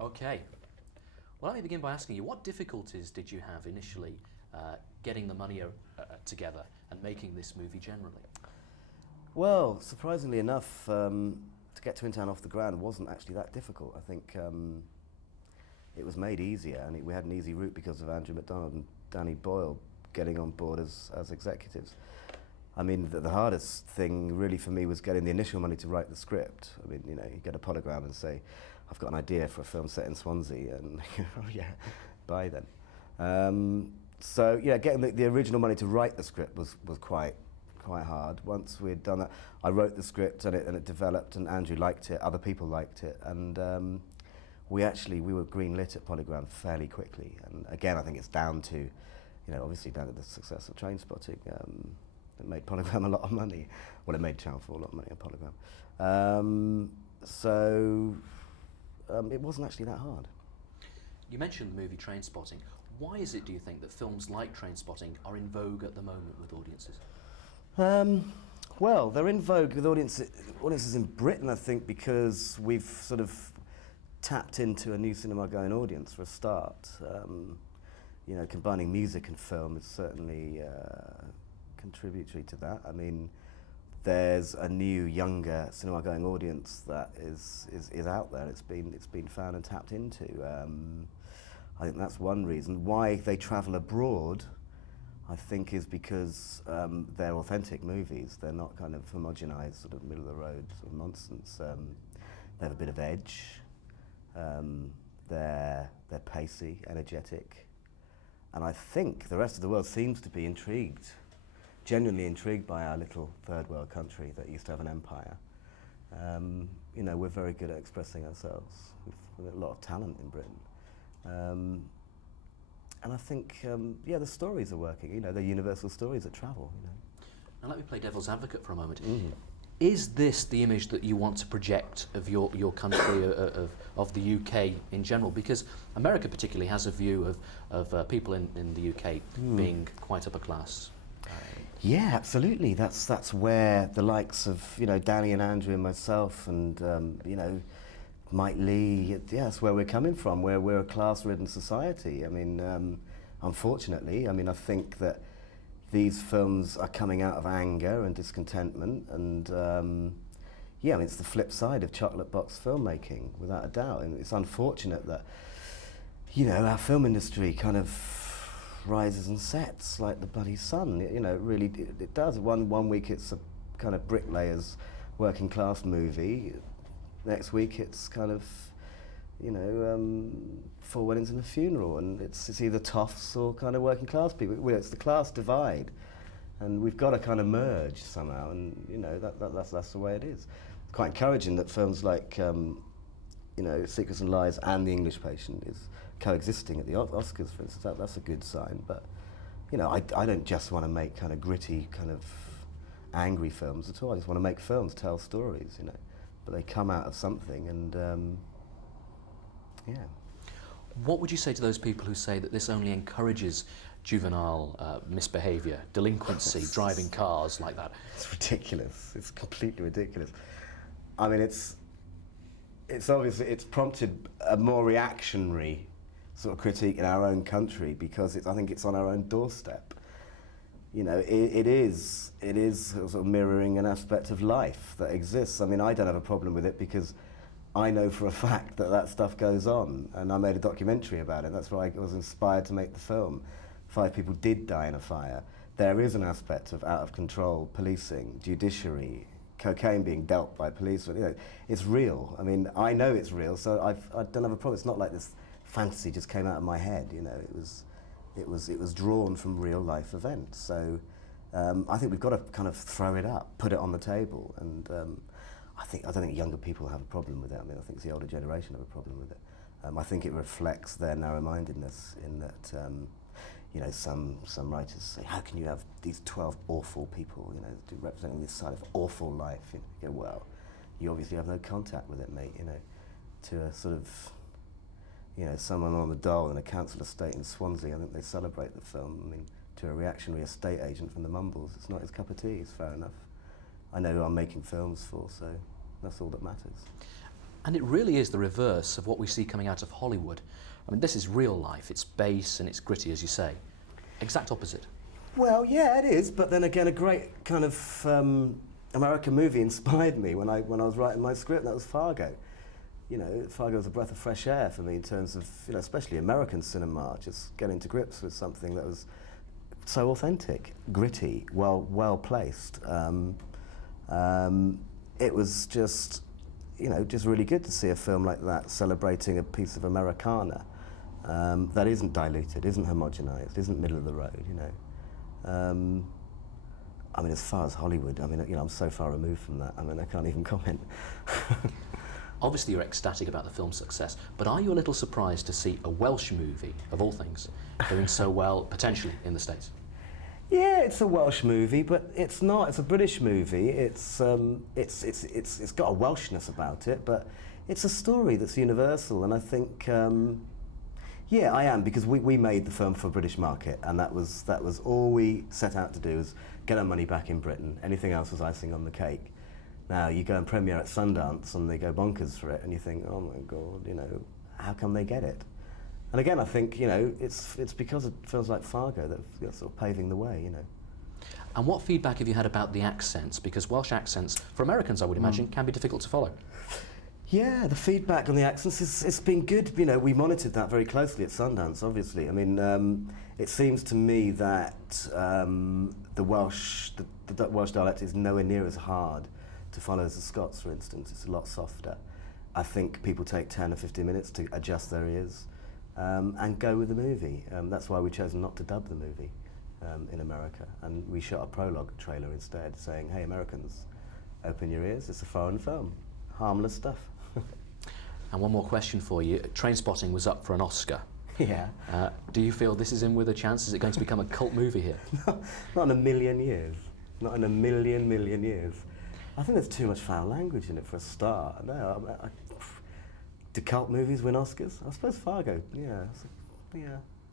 Okay. Well, let me begin by asking you, what difficulties did you have initially getting the money together and making this movie generally? Well, surprisingly enough, to get Twin Town off the ground wasn't actually that difficult. I think it was made easier, and we had an easy route because of Andrew MacDonald and Danny Boyle getting on board as executives. I mean, the hardest thing really for me was getting the initial money to write the script. I mean, you know, you get a polygram and say, I've got an idea for a film set in Swansea, and oh yeah, bye then. So yeah, getting the original money to write the script was quite hard. Once we'd done that, I wrote the script and it developed, and Andrew liked it, other people liked it, and we were green-lit at Polygram fairly quickly. And again, I think it's down to, you know, obviously down to the success of Trainspotting. It made Polygram a lot of money. Well, it made Channel 4 a lot of money on Polygram. It wasn't actually that hard. You mentioned the movie Trainspotting. Why is it, do you think, that films like Trainspotting are in vogue at the moment with audiences? Well, they're in vogue with audiences in Britain, I think, because we've sort of tapped into a new cinema-going audience for a start. You know, combining music and film is certainly contributory to that. I mean, there's a new, younger cinema-going audience that is out there. It's been found and tapped into. I think that's one reason. Why they travel abroad, I think, is because they're authentic movies. They're not kind of homogenized, sort of middle-of-the-road sort of nonsense. They have a bit of edge. They're pacey, energetic, and I think the rest of the world seems to be genuinely intrigued by our little third world country that used to have an empire. You know, we're very good at expressing ourselves. We've got a lot of talent in Britain. And I think, yeah, the stories are working. You know, they're universal stories that travel. You know. Now let me play devil's advocate for a moment. Mm. Is this the image that you want to project of your country, of the UK in general? Because America particularly has a view of people in the UK being quite upper class. Yeah, absolutely. That's where the likes of, you know, Danny and Andrew and myself and you know, Mike Lee, yeah, that's where we're coming from. We're a class-ridden society. I mean, unfortunately, I mean, I think that these films are coming out of anger and discontentment, and yeah, I mean, it's the flip side of chocolate box filmmaking, without a doubt. And it's unfortunate that, you know, our film industry kind of rises and sets like the bloody sun. You know, really, it does. One week it's a kind of bricklayer's working class movie. Next week it's kind of, you know, four weddings and a funeral, and it's either toffs or kind of working class people. It's the class divide, and we've got to kind of merge somehow. And you know, that's the way it is. It's quite encouraging that films like, you know, Secrets and Lies and The English Patient is coexisting at the Oscars, for instance. That's a good sign. But you know, I don't just want to make kind of gritty, kind of angry films at all. I just want to make films, tell stories, you know. But they come out of something, and yeah. What would you say to those people who say that this only encourages juvenile misbehaviour, delinquency, driving cars like that? It's ridiculous. It's completely ridiculous. I mean, it's obviously, it's prompted a more reactionary sort of critique in our own country because I think it's on our own doorstep. You know, it is sort of mirroring an aspect of life that exists. I mean, I don't have a problem with it because I know for a fact that stuff goes on, and I made a documentary about it. That's why I was inspired to make the film. 5 people did die in a fire. There is an aspect of out-of-control policing, judiciary, cocaine being dealt by police. You know, it's real. I mean, I know it's real, so I don't have a problem. It's not like this fantasy just came out of my head. You know, it was drawn from real life events. So I think we've got to kind of throw it up, put it on the table, and I don't think younger people have a problem with it. I mean, I think it's the older generation have a problem with it. I think it reflects their narrow-mindedness in that, you know, some writers say, how can you have these 12 awful people, you know, representing this side of awful life? You know, you go, well, you obviously have no contact with it, mate, you know. To a sort of, you know, someone on the dole in a council estate in Swansea, I think they celebrate the film. I mean, to a reactionary estate agent from the Mumbles, it's not his cup of tea, it's fair enough. I know who I'm making films for, so that's all that matters. And it really is the reverse of what we see coming out of Hollywood. I mean, this is real life. It's base and it's gritty, as you say. Exact opposite. Well, yeah, it is. But then again, a great kind of American movie inspired me when I was writing my script. That was Fargo. You know, Fargo was a breath of fresh air for me in terms of, you know, especially American cinema. Just getting to grips with something that was so authentic, gritty, well placed. It was just, you know, just really good to see a film like that celebrating a piece of Americana that isn't diluted, isn't homogenized, isn't middle of the road, you know. I mean, as far as Hollywood, I mean, you know, I'm so far removed from that. I mean, I can't even comment. Obviously, you're ecstatic about the film's success, but are you a little surprised to see a Welsh movie, of all things, doing so well, potentially, in the States? Yeah, it's a Welsh movie, but it's not. It's a British movie. It's got a Welshness about it, but it's a story that's universal, and I think, yeah, I am, because we made the film for a British market, and that was all we set out to do, was get our money back in Britain. Anything else was icing on the cake. Now, you go and premiere at Sundance and they go bonkers for it, and you think, oh my God, you know, how come they get it? And again, I think, you know, it's because of films like Fargo that's sort of paving the way, you know. And what feedback have you had about the accents? Because Welsh accents, for Americans, I would imagine, can be difficult to follow. Yeah, the feedback on the accents, it's been good. You know, we monitored that very closely at Sundance, obviously. I mean, it seems to me that the Welsh dialect is nowhere near as hard to follow as the Scots, for instance. It's a lot softer. I think people take 10 or 15 minutes to adjust their ears and go with the movie. That's why we chose not to dub the movie in America. And we shot a prologue trailer instead, saying, hey, Americans, open your ears, it's a foreign film. Harmless stuff. And one more question for you. Trainspotting was up for an Oscar. Yeah. Do you feel this is in with a chance? Is it going to become a cult movie here? Not in a million years. Not in a million years. I think there's too much foul language in it for a start. No, do cult movies win Oscars? I suppose Fargo, yeah.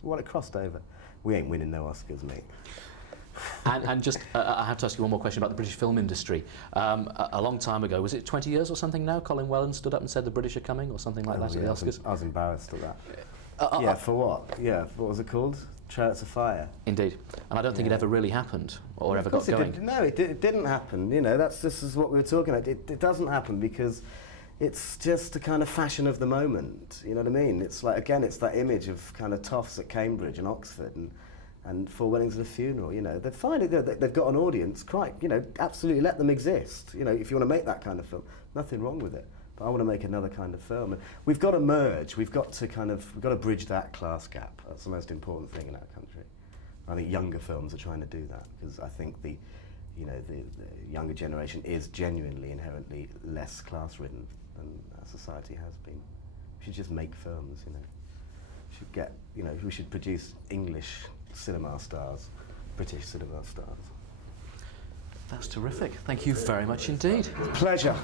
Well, it crossed over. We ain't winning no Oscars, mate. And just, I have to ask you one more question about the British film industry. A long time ago, was it 20 years or something now, Colin Welland stood up and said the British are coming, or something like that at the Oscars? I was embarrassed at that. Yeah, for what? Yeah, what was it called? Chariots of Fire. Indeed. And I don't think it ever really happened, or ever got going. It didn't happen. You know, this is what we were talking about. It doesn't happen because it's just a kind of fashion of the moment. You know what I mean? It's like, again, it's that image of kind of toffs at Cambridge and Oxford and four weddings and a funeral. You know, they're fine. They've got an audience. Quite, you know, absolutely let them exist. You know, if you want to make that kind of film, nothing wrong with it. But I want to make another kind of film. And we've got to merge. We've got to bridge that class gap. That's the most important thing in our country. I think younger films are trying to do that, because I think the younger generation is genuinely inherently less class ridden than our society has been. We should just make films, you know. We should produce English cinema stars, British cinema stars. That's terrific. Thank you very much indeed. Pleasure.